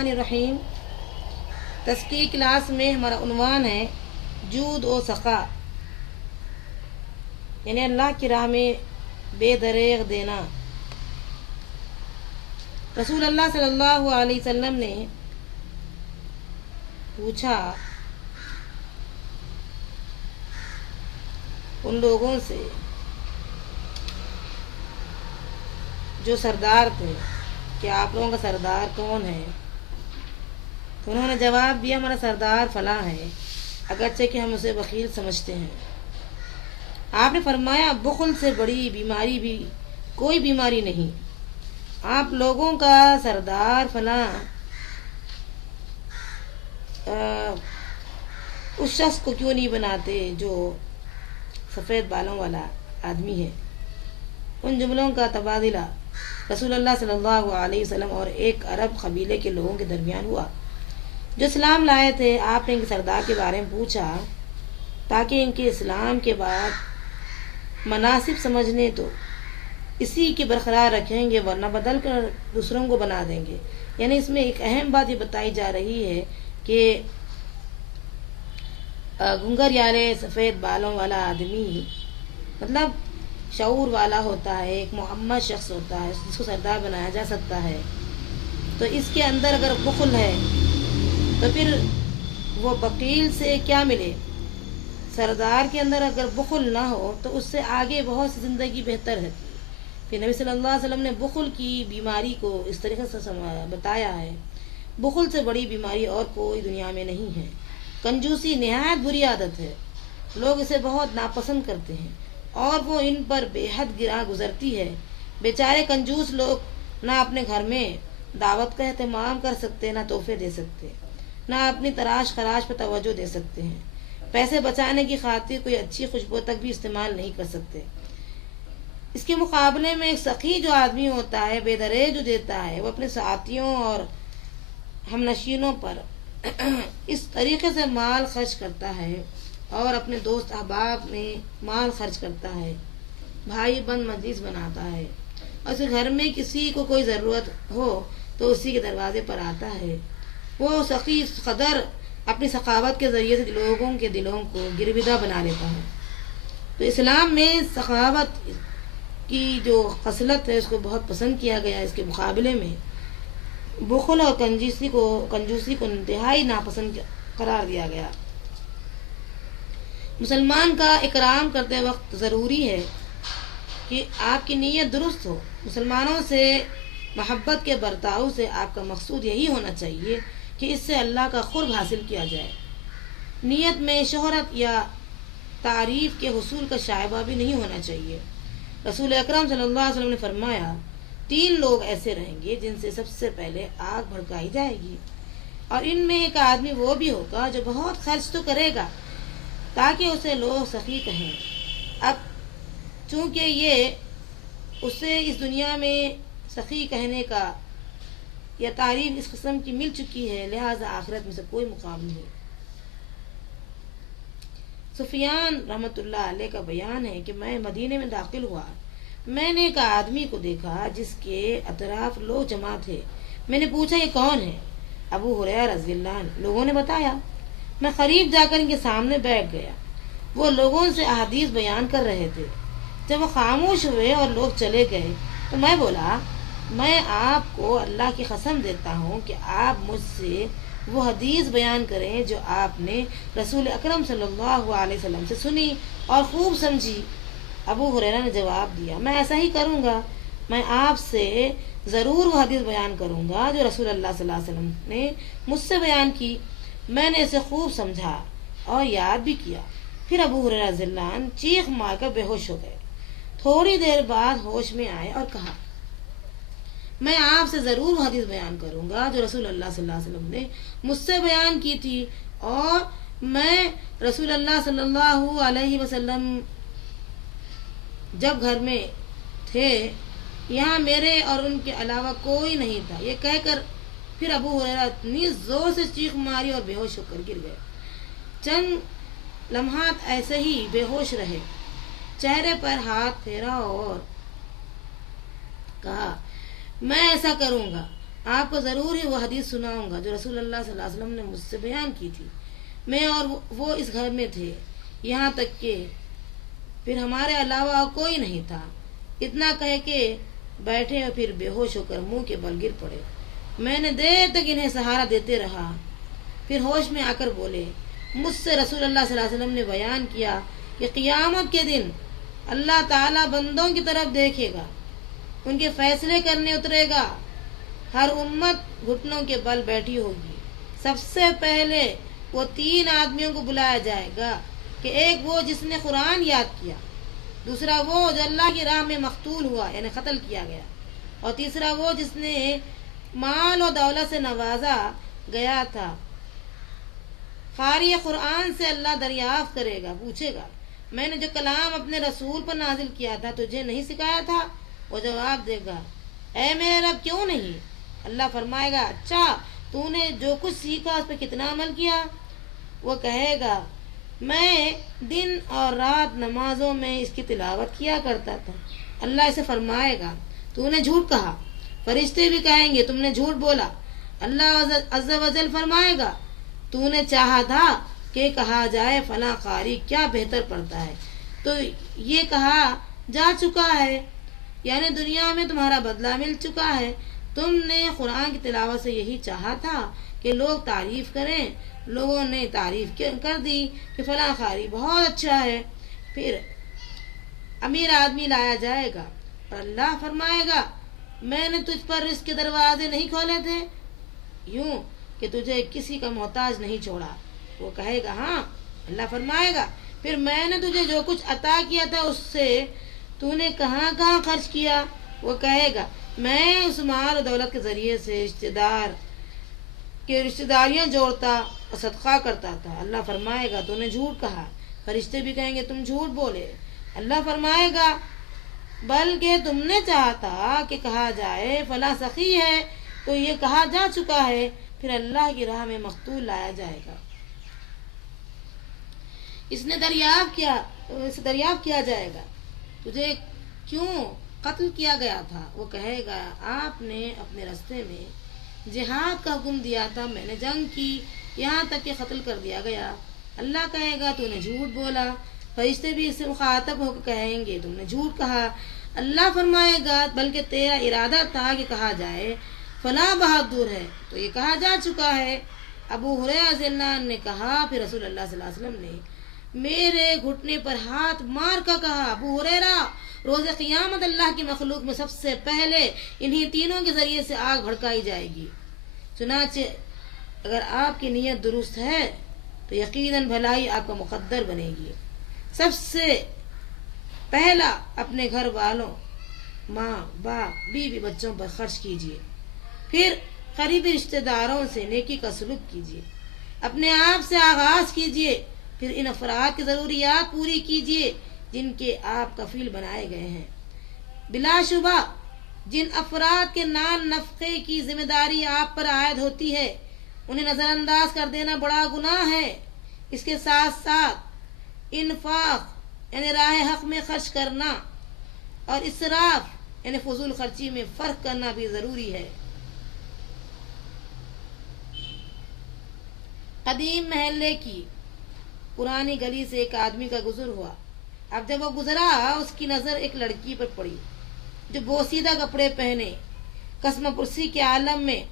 الرحمن الرحیم۔ تزکیہ کلاس میں ہمارا عنوان ہے جود و سخا، یعنی اللہ کی راہ میں بے دریغ دینا۔ رسول اللہ صلی اللہ علیہ وسلم نے پوچھا ان لوگوں سے جو سردار تھے کہ آپ لوگوں کا سردار کون ہے؟ تو انہوں نے جواب دیا ہمارا سردار فلاں ہے، اگرچہ کہ ہم اسے بخیل سمجھتے ہیں۔ آپ نے فرمایا بخل سے بڑی بیماری بھی کوئی بیماری نہیں۔ آپ لوگوں کا سردار فلاں اس شخص کو کیوں نہیں بناتے جو سفید بالوں والا آدمی ہے؟ ان جملوں کا تبادلہ رسول اللہ صلی اللہ علیہ وسلم اور ایک عرب قبیلے کے لوگوں کے درمیان ہوا جو اسلام لائے تھے۔ آپ نے ان کے سردار کے بارے میں پوچھا تاکہ ان کے اسلام کے بعد مناسب سمجھنے تو اسی کی برقرار رکھیں گے، ورنہ بدل کر دوسروں کو بنا دیں گے۔ یعنی اس میں ایک اہم بات یہ بتائی جا رہی ہے کہ گنگر یارے سفید بالوں والا آدمی مطلب شعور والا ہوتا ہے، ایک معمر شخص ہوتا ہے جس کو سردار بنایا جا سکتا ہے۔ تو اس کے اندر اگر بخل ہے تو پھر وہ بخیل سے کیا ملے؟ سردار کے اندر اگر بخل نہ ہو تو اس سے آگے بہت سی زندگی بہتر ہے۔ پھر نبی صلی اللہ علیہ وسلم نے بخل کی بیماری کو اس طریقے سے بتایا ہے، بخل سے بڑی بیماری اور کوئی دنیا میں نہیں ہے۔ کنجوسی نہایت بری عادت ہے، لوگ اسے بہت ناپسند کرتے ہیں اور وہ ان پر بے حد گراں گزرتی ہے۔ بیچارے کنجوس لوگ نہ اپنے گھر میں دعوت کا اہتمام کر سکتے، نہ تحفے دے سکتے، نہ اپنی تراش خراش پر توجہ دے سکتے ہیں، پیسے بچانے کی خاطر کوئی اچھی خوشبو تک بھی استعمال نہیں کر سکتے۔ اس کے مقابلے میں ایک سخی جو آدمی ہوتا ہے، بے دریغ جو دیتا ہے، وہ اپنے ساتھیوں اور ہم نشینوں پر اس طریقے سے مال خرچ کرتا ہے اور اپنے دوست احباب میں مال خرچ کرتا ہے، بھائی بند مجلس بناتا ہے، اور اس گھر میں کسی کو کوئی ضرورت ہو تو اسی کے دروازے پر آتا ہے۔ وہ سخی قدر اپنی سخاوت کے ذریعے سے لوگوں کے دلوں کو گرویدہ بنا لیتا ہے۔ تو اسلام میں سخاوت کی جو خصلت ہے اس کو بہت پسند کیا گیا، اس کے مقابلے میں بخل اور کنجوسی کو انتہائی ناپسند قرار دیا گیا۔ مسلمان کا اکرام کرتے وقت ضروری ہے کہ آپ کی نیت درست ہو۔ مسلمانوں سے محبت کے برتاؤ سے آپ کا مقصود یہی ہونا چاہیے کہ اس سے اللہ کا قرب حاصل کیا جائے۔ نیت میں شہرت یا تعریف کے حصول کا شائبہ بھی نہیں ہونا چاہیے۔ رسول اکرم صلی اللہ علیہ وسلم نے فرمایا 3 لوگ ایسے رہیں گے جن سے سب سے پہلے آگ بھڑکائی جائے گی، اور ان میں ایک آدمی وہ بھی ہوگا جو بہت خرچ تو کرے گا تاکہ اسے لوگ سخی کہیں۔ اب چونکہ یہ اسے اس دنیا میں سخی کہنے کا یا تعریف اس قسم کی مل چکی ہے، لہذا آخرت میں سے کوئی مقام نہیں۔ سفیان رحمۃ اللہ علیہ کا بیان ہے کہ میں مدینے میں داخل ہوا، میں نے ایک آدمی کو دیکھا جس کے اطراف لوگ جمع تھے۔ میں نے پوچھا یہ کون ہے؟ ابو ہریرہ رضی اللہ عنہ۔ لوگوں نے بتایا۔ میں قریب جا کر ان کے سامنے بیٹھ گیا۔ وہ لوگوں سے احادیث بیان کر رہے تھے۔ جب وہ خاموش ہوئے اور لوگ چلے گئے تو میں بولا میں آپ کو اللہ کی قسم دیتا ہوں کہ آپ مجھ سے وہ حدیث بیان کریں جو آپ نے رسول اکرم صلی اللہ علیہ وسلم سے سنی اور خوب سمجھی۔ ابو ہریرہ نے جواب دیا میں ایسا ہی کروں گا، میں آپ سے ضرور وہ حدیث بیان کروں گا جو رسول اللہ صلی اللہ علیہ وسلم نے مجھ سے بیان کی۔ میں نے اسے خوب سمجھا اور یاد بھی کیا۔ پھر ابو ہریرہ رضی اللہ عنہ چیخ مار کر بے ہوش ہو گئے۔ تھوڑی دیر بعد ہوش میں آئے اور کہا میں آپ سے ضرور وہ حدیث بیان کروں گا جو رسول اللہ صلی اللہ علیہ وسلم نے مجھ سے بیان کی تھی، اور میں رسول اللہ صلی اللہ علیہ وسلم جب گھر میں تھے یہاں میرے اور ان کے علاوہ کوئی نہیں تھا۔ یہ کہہ کر پھر ابو ہریرہ اتنی زور سے چیخ ماری اور بے ہوش ہو کر گر گئے۔ چند لمحات ایسے ہی بے ہوش رہے، چہرے پر ہاتھ پھیرا اور کہا میں ایسا کروں گا آپ کو ضرور ہی وہ حدیث سناؤں گا جو رسول اللہ صلی اللہ علیہ وسلم نے مجھ سے بیان کی تھی. میں اور وہ اس گھر میں تھے، یہاں تک کہ پھر ہمارے علاوہ کوئی نہیں تھا. اتنا کہہ کے بیٹھے اور پھر بے ہوش ہو کر منہ کے بل گر پڑے. میں نے دیر تک انہیں سہارا دیتے رہا. پھر ہوش میں آ کر بولے، مجھ سے رسول اللہ صلی اللہ علیہ وسلم نے بیان کیا کہ قیامت کے دن اللہ تعالیٰ بندوں کی طرف دیکھے گا، ان کے فیصلے کرنے اترے گا. ہر امت گھٹنوں کے بل بیٹھی ہوگی. سب سے پہلے وہ 3 آدمیوں کو بلایا جائے گا کہ ایک وہ جس نے قرآن یاد کیا، دوسرا وہ جو اللہ کی راہ میں مقتول ہوا یعنی قتل کیا گیا، اور تیسرا وہ جس نے مال و دولت سے نوازا گیا تھا. قاری قرآن سے اللہ دریافت کرے گا، پوچھے گا، میں نے جو کلام اپنے رسول پر نازل کیا تھا تجھے نہیں سکھایا تھا؟ وہ جواب دے گا، اے میرے رب کیوں نہیں؟ اللہ فرمائے گا، اچھا تو نے جو کچھ سیکھا اس پہ کتنا عمل کیا؟ وہ کہے گا، میں دن اور رات نمازوں میں اس کی تلاوت کیا کرتا تھا. اللہ اسے فرمائے گا، تو نے جھوٹ کہا. فرشتے بھی کہیں گے، تم نے جھوٹ بولا. اللہ عز و جل فرمائے گا، تو نے چاہا تھا کہ کہا جائے فلاں قاری کیا بہتر پڑھتا ہے، تو یہ کہا جا چکا ہے، یعنی دنیا میں تمہارا بدلہ مل چکا ہے. تم نے قرآن کی تلاوت سے یہی چاہا تھا کہ لوگ تعریف کریں. لوگوں نے تعریف کر دی کہ فلاں قاری بہت اچھا ہے. پھر امیر آدمی لایا جائے گا اور اللہ فرمائے گا، میں نے تجھ پر رزق کے دروازے نہیں کھولے تھے یوں کہ تجھے کسی کا محتاج نہیں چھوڑا؟ وہ کہے گا، ہاں. اللہ فرمائے گا، پھر میں نے تجھے جو کچھ عطا کیا تھا اس سے تو نے کہاں کہاں خرچ کیا؟ وہ کہے گا، میں اس مال و دولت کے ذریعے سے رشتہ داریاں جوڑتا اور صدقہ کرتا تھا. اللہ فرمائے گا، تو نے جھوٹ کہا. فرشتے بھی کہیں گے، تم جھوٹ بولے. اللہ فرمائے گا، بلکہ تم نے چاہا تھا کہ کہا جائے فلاں سخی ہے، تو یہ کہا جا چکا ہے. پھر اللہ کی راہ میں مقتول لایا جائے گا. اس نے دریافت کیا جائے گا، تجھے کیوں قتل کیا گیا تھا؟ وہ کہے گا، آپ نے اپنے راستے میں جہاد کا حکم دیا تھا، میں نے جنگ کی، یہاں تک کہ قتل کر دیا گیا. اللہ کہے گا، تو نے جھوٹ بولا. فرشتے بھی اس سے مخاطب ہو کے کہیں گے، تم نے جھوٹ کہا. اللہ فرمائے گا، بلکہ تیرا ارادہ تھا کہ کہا جائے فلاں بہادر ہے، تو یہ کہا جا چکا ہے. ابو ہریرہ رضی اللہ عنہ نے کہا، پھر رسول اللہ صلی اللہ علیہ وسلم نے میرے گھٹنے پر ہاتھ مار کر کہا، ابو ہریرہ، روز قیامت اللہ کی مخلوق میں سب سے پہلے انہی تینوں کے ذریعے سے آگ بھڑکائی جائے گی. چنانچہ اگر آپ کی نیت درست ہے تو یقیناً بھلائی آپ کا مقدر بنے گی. سب سے پہلا اپنے گھر والوں، ماں باپ بیوی بچوں پر خرچ کیجیے. پھر قریبی رشتہ داروں سے نیکی کا سلوک کیجیے. اپنے آپ سے آغاز کیجیے، پھر ان افراد کی ضروریات پوری کیجیے جن کے آپ کفیل بنائے گئے ہیں. بلا شبہ جن افراد کے نان نفقے کی ذمہ داری آپ پر عائد ہوتی ہے انہیں نظر انداز کر دینا بڑا گناہ ہے. اس کے ساتھ ساتھ انفاق یعنی راہ حق میں خرچ کرنا اور اسراف یعنی فضول خرچی میں فرق کرنا بھی ضروری ہے. قدیم محلے کی پرانی گلی سے ایک آدمی کا گزر ہوا. اب جب وہ گزرا اس کی نظر ایک لڑکی پر پڑی جو بوسیدہ کپڑے پہنے قسم پرسی کے عالم میں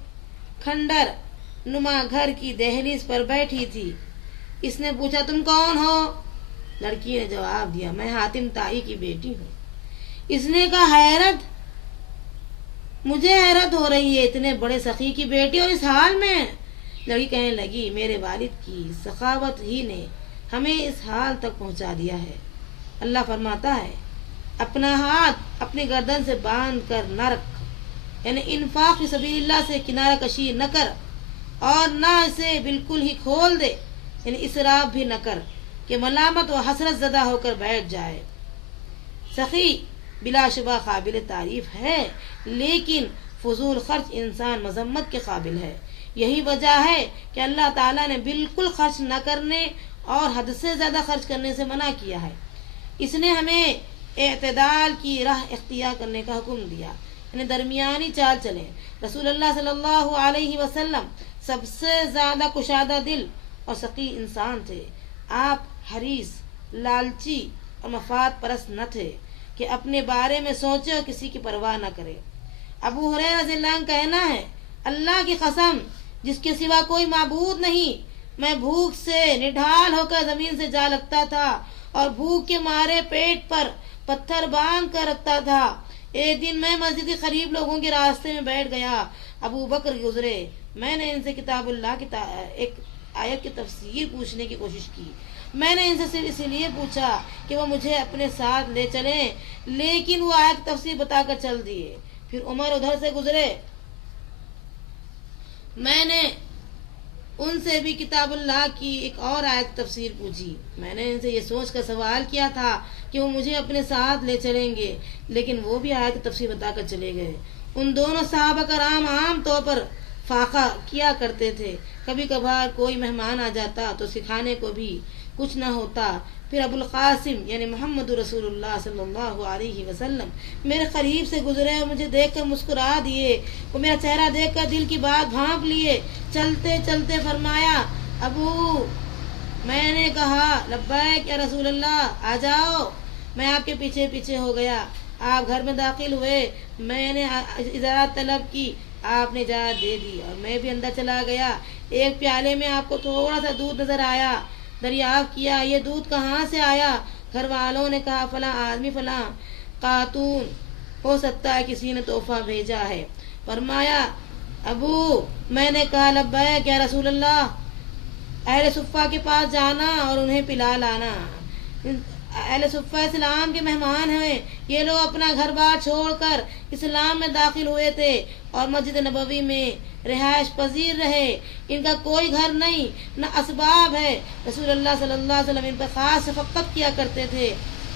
کھنڈر نما گھر کی دہلیز پر بیٹھی تھی. اس نے پوچھا، تم کون ہو؟ لڑکی نے جواب دیا، میں حاتم طائی کی بیٹی ہوں. اس نے کہا، مجھے حیرت ہو رہی ہے، اتنے بڑے سخی کی بیٹی اور اس حال میں. لڑکی کہنے لگی، میرے والد کی سخاوت ہی نے ہمیں اس حال تک پہنچا دیا ہے. اللہ فرماتا ہے، اپنا ہاتھ اپنی گردن سے باندھ کر نہ رکھ، یعنی انفاق فی سبیل اللہ سے کنارہ کشی نہ کر اور نہ اسے بالکل ہی کھول دے، یعنی اسراف بھی نہ کر کہ ملامت و حسرت زدہ ہو کر بیٹھ جائے. سخی بلا شبہ قابل تعریف ہے، لیکن فضول خرچ انسان مذمت کے قابل ہے. یہی وجہ ہے کہ اللہ تعالیٰ نے بالکل خرچ نہ کرنے اور حد سے زیادہ خرچ کرنے سے منع کیا ہے. اس نے ہمیں اعتدال کی راہ اختیار کرنے کا حکم دیا، یعنی درمیانی چال چلیں. رسول اللہ صلی اللہ علیہ وسلم سب سے زیادہ کشادہ دل اور سخی انسان تھے. آپ حریص، لالچی اور مفاد پرست نہ تھے کہ اپنے بارے میں سوچے اور کسی کی پرواہ نہ کرے. ابو ہریرہ رضی اللہ عنہ کہنا ہے، اللہ کی قسم جس کے سوا کوئی معبود نہیں، میں بھوک سے نڈھال ہو کر زمین سے جا لگتا تھا اور بھوک کے مارے پیٹ پر پتھر باندھ کر رکھتا تھا. ایک دن میں مسجد کے قریب لوگوں کے راستے میں بیٹھ گیا. ابو بکر گزرے. میں نے ان سے کتاب اللہ کی ایک آیت کی تفسیر پوچھنے کی کوشش کی. میں نے ان سے صرف اسی لیے پوچھا کہ وہ مجھے اپنے ساتھ لے چلیں، لیکن وہ آیت کی تفسیر بتا کر چل دیے. پھر عمر ادھر سے گزرے. میں نے ان سے بھی کتاب اللہ کی ایک اور آیت تفسیر پوچھی. میں نے ان سے یہ سوچ کر سوال کیا تھا کہ وہ مجھے اپنے ساتھ لے چلیں گے، لیکن وہ بھی آیت تفسیر بتا کر چلے گئے. ان دونوں صحابہ کرام عام طور پر فاقہ کیا کرتے تھے. کبھی کبھار کوئی مہمان آ جاتا تو سکھانے کو بھی کچھ نہ ہوتا. پھر ابو القاسم یعنی محمد رسول اللہ صلی اللہ علیہ وسلم میرے قریب سے گزرے اور مجھے دیکھ کر مسکرا دیے. وہ میرا چہرہ دیکھ کر دل کی بات بھانپ لیے. چلتے چلتے فرمایا، ابو. میں نے کہا، لبیک یا رسول اللہ، آ جاؤ. میں آپ کے پیچھے پیچھے ہو گیا. آپ گھر میں داخل ہوئے. میں نے اجازت طلب کی. آپ نے اجازت دے دی اور میں بھی اندر چلا گیا. ایک پیالے میں آپ کو تھوڑا سا دودھ نظر آیا. دریافت کیا، یہ دودھ کہاں سے آیا؟ گھر والوں نے کہا، فلاں آدمی فلاں خاتون، ہو سکتا ہے کسی نے تحفہ بھیجا ہے. فرمایا، ابو. میں نے کہا، لبیک یا رسول اللہ. اہل صفہ کے پاس جانا اور انہیں پلا لانا. اہل صفہ اسلام کے مہمان ہیں. یہ لوگ اپنا گھر بار چھوڑ کر اسلام میں داخل ہوئے تھے اور مسجد نبوی میں رہائش پذیر رہے. ان کا کوئی گھر نہیں، نہ اسباب ہے. رسول اللہ صلی اللہ علیہ وسلم ان پر خاص شفقت کیا کرتے تھے.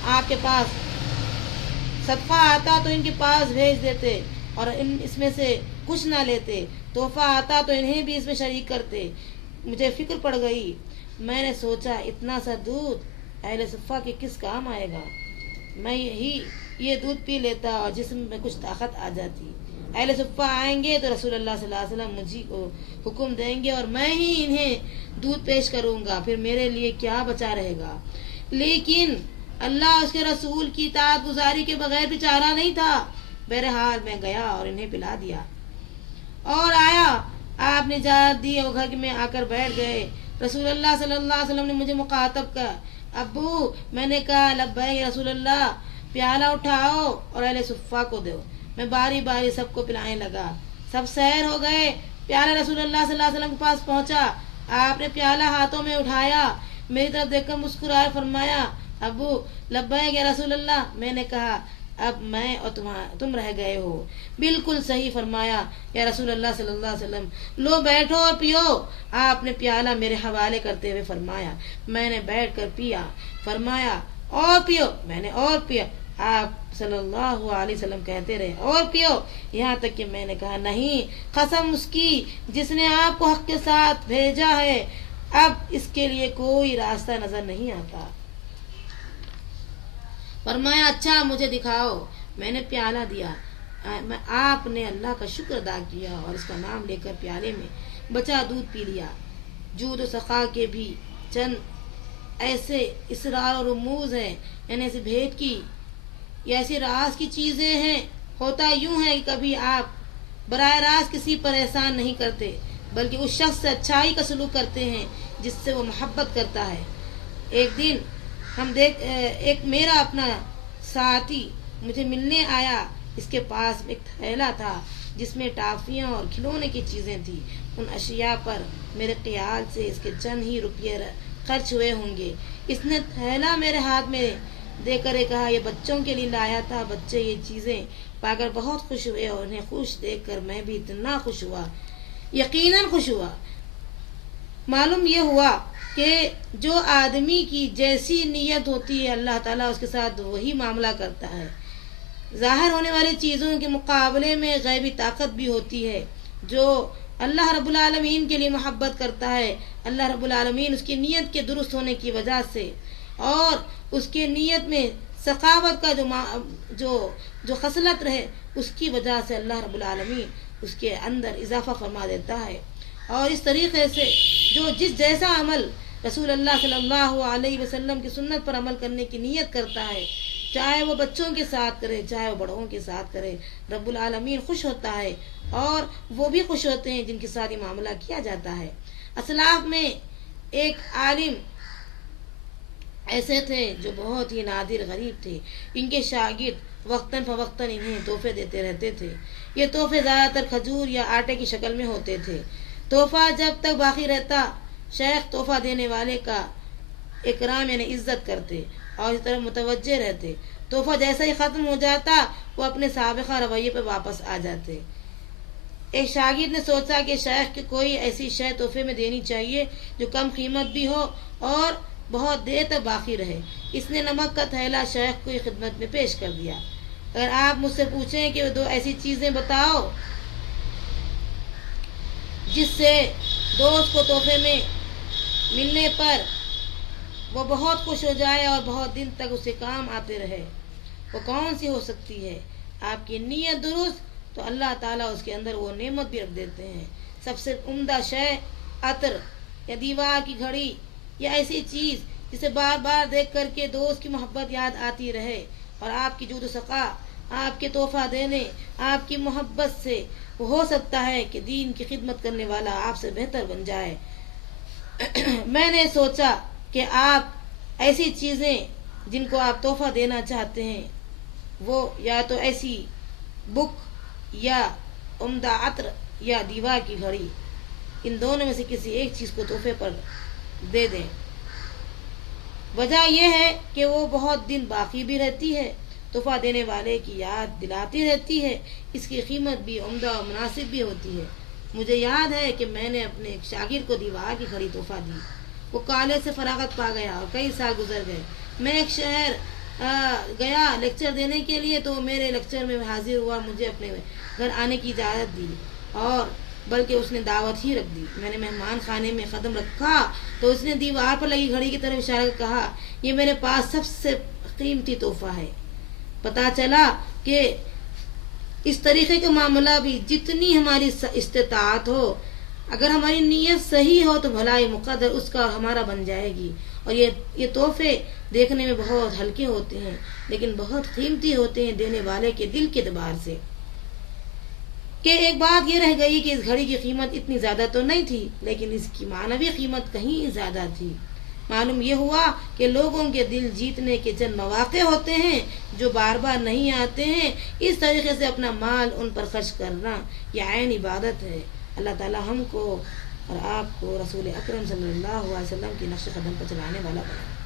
آپ کے پاس صدقہ آتا تو ان کے پاس بھیج دیتے اور اس میں سے کچھ نہ لیتے. تحفہ آتا تو انہیں بھی اس میں شریک کرتے. مجھے فکر پڑ گئی. میں نے سوچا، اتنا سا دودھ اہل صفہ کے کس کام آئے گا؟ میں یہ دودھ پی لیتا اور جسم میں کچھ طاقت آ جاتی. اہل صفہ آئیں گے تو رسول اللہ صلی اللہ علیہ وسلم مجھے کو حکم دیں گے اور میں ہی انہیں دودھ پیش کروں گا. پھر میرے لیے کیا بچا رہے گا؟ لیکن اللہ اس کے رسول کی اطاعت گزاری کے بغیر بھی چارہ نہیں تھا. بہرحال میں گیا اور انہیں پلا دیا اور آیا. آپ نے اجازت دی اور گھر میں آ کر بیٹھ گئے. رسول اللہ صلی اللہ علیہ وسلم نے مجھے مخاطب کیا، ابو. میں نے کہا، لبیک رسول اللہ. پیالہ اٹھاؤ اور اہل صفہ کو دو. میں باری باری سب کو پلانے لگا. سب سیر ہو گئے. پیالہ رسول اللہ صلی اللہ علیہ وسلم کے پاس پہنچا. آپ نے پیالہ ہاتھوں میں اٹھایا، میری طرف دیکھ کر مسکرائے. فرمایا، ابو. لبیک یا رسول اللہ. میں نے کہا، اب میں اور تم رہ گئے ہو. بالکل صحیح. فرمایا، یا رسول اللہ صلی اللہ علیہ وسلم، لو بیٹھو اور پیو. آپ نے پیالہ میرے حوالے کرتے ہوئے فرمایا. میں نے بیٹھ کر پیا. فرمایا، اور پیو. میں نے اور پیا. آپ صلی اللہ علیہ وسلم کہتے رہے، اور پیو، یہاں تک کہ میں نے کہا، نہیں، قسم اس کی جس نے آپ کو حق کے ساتھ بھیجا ہے، اب اس کے لیے کوئی راستہ نظر نہیں آتا. فرمایا، اچھا مجھے دکھاؤ. میں نے پیالہ دیا. آپ نے اللہ کا شکر ادا کیا اور اس کا نام لے کر پیالے میں بچا دودھ پی لیا. جود و سخا کے بھی چند ایسے اسرار و رموز ہیں، یعنی ایسی بھیٹ کی یا ایسی راز کی چیزیں ہیں. ہوتا یوں ہے کہ کبھی آپ براہ راست کسی پر احسان نہیں کرتے، بلکہ اس شخص سے اچھائی کا سلوک کرتے ہیں جس سے وہ محبت کرتا ہے. ایک دن ایک میرا اپنا ساتھی مجھے ملنے آیا. اس کے پاس ایک تھیلا تھا جس میں ٹافیاں اور کھلونے کی چیزیں تھیں. ان اشیاء پر میرے خیال سے اس کے چند ہی روپیے خرچ ہوئے ہوں گے. اس نے تھیلا میرے ہاتھ میں دے کر کہا، یہ بچوں کے لیے لایا تھا. بچے یہ چیزیں پا کر بہت خوش ہوئے اور انہیں خوش دیکھ کر میں بھی اتنا خوش ہوا، یقیناً خوش ہوا. معلوم یہ ہوا کہ جو آدمی کی جیسی نیت ہوتی ہے اللہ تعالیٰ اس کے ساتھ وہی معاملہ کرتا ہے. ظاہر ہونے والی چیزوں کے مقابلے میں غیبی طاقت بھی ہوتی ہے. جو اللہ رب العالمین کے لیے محبت کرتا ہے، اللہ رب العالمین اس کی نیت کے درست ہونے کی وجہ سے اور اس کے نیت میں سخاوت کا جو خصلت رہے اس کی وجہ سے اللہ رب العالمین اس کے اندر اضافہ فرما دیتا ہے. اور اس طریقے سے جو جیسا عمل رسول اللہ صلی اللہ علیہ وسلم کی سنت پر عمل کرنے کی نیت کرتا ہے، چاہے وہ بچوں کے ساتھ کرے چاہے وہ بڑوں کے ساتھ کرے، رب العالمین خوش ہوتا ہے اور وہ بھی خوش ہوتے ہیں جن کے ساتھ یہ معاملہ کیا جاتا ہے. اسلاف میں ایک عالم ایسے تھے جو بہت ہی نادر غریب تھے. ان کے شاگرد وقتاً فوقتاً انہیں تحفے دیتے رہتے تھے. یہ تحفے زیادہ تر کھجور یا آٹے کی شکل میں ہوتے تھے. تحفہ جب تک باقی رہتا شیخ تحفہ دینے والے کا اکرام یعنی عزت کرتے اور اس طرف متوجہ رہتے. تحفہ جیسا ہی ختم ہو جاتا وہ اپنے سابقہ رویے پہ واپس آ جاتے. ایک شاگرد نے سوچا کہ شیخ کی کوئی ایسی شے تحفے میں دینی چاہیے جو کم قیمت بھی ہو اور بہت دیر تک باقی رہے. اس نے نمک کا تھیلا شیخ کی خدمت میں پیش کر دیا. اگر آپ مجھ سے پوچھیں کہ 2 ایسی چیزیں بتاؤ جس سے دوست کو تحفے میں ملنے پر وہ بہت خوش ہو جائے اور بہت دن تک اسے کام آتے رہے، وہ کون سی ہو سکتی ہے؟ آپ کی نیت درست تو اللہ تعالیٰ اس کے اندر وہ نعمت بھی رکھ دیتے ہیں. سب سے عمدہ شے عطر یا دیوار کی گھڑی یا ایسی چیز جسے بار بار دیکھ کر کے دوست کی محبت یاد آتی رہے اور آپ کی جود و سخا، آپ کے تحفہ دینے، آپ کی محبت سے وہ ہو سکتا ہے کہ دین کی خدمت کرنے والا آپ سے بہتر بن جائے. میں نے سوچا کہ آپ ایسی چیزیں جن کو آپ تحفہ دینا چاہتے ہیں وہ یا تو ایسی بک یا عمدہ عطر یا دیوار کی گھڑی، ان دونوں میں سے کسی ایک چیز کو تحفے پر دے دیں. وجہ یہ ہے کہ وہ بہت دن باقی بھی رہتی ہے، تحفہ دینے والے کی یاد دلاتی رہتی ہے، اس کی قیمت بھی عمدہ اور مناسب بھی ہوتی ہے. مجھے یاد ہے کہ میں نے اپنے ایک شاگرد کو دیوار کی گھڑی تحفہ دی. وہ کالج سے فراغت پا گیا اور کئی سال گزر گئے. میں ایک شہر گیا لیکچر دینے کے لیے تو میرے لیکچر میں حاضر ہوا، مجھے اپنے گھر آنے کی اجازت دی اور بلکہ اس نے دعوت ہی رکھ دی. میں نے مہمان خانے میں قدم رکھا تو اس نے دیوار پر لگی گھڑی کی طرف اشارہ کر کہا، یہ میرے پاس سب سے قیمتی تحفہ ہے. پتا چلا کہ اس طریقے کا معاملہ بھی جتنی ہماری استطاعت ہو، اگر ہماری نیت صحیح ہو تو بھلائی مقدر اس کا اور ہمارا بن جائے گی. اور یہ تحفے دیکھنے میں بہت ہلکے ہوتے ہیں لیکن بہت قیمتی ہوتے ہیں دینے والے کے دل کے اعتبار سے. کہ ایک بات یہ رہ گئی کہ اس گھڑی کی قیمت اتنی زیادہ تو نہیں تھی لیکن اس کی معنوی قیمت کہیں زیادہ تھی. معلوم یہ ہوا کہ لوگوں کے دل جیتنے کے چند مواقع ہوتے ہیں جو بار بار نہیں آتے ہیں. اس طریقے سے اپنا مال ان پر خرچ کرنا یہ عین عبادت ہے. اللہ تعالی ہم کو اور آپ کو رسول اکرم صلی اللہ علیہ وسلم کی نقش قدم پر چلانے والا بنائے.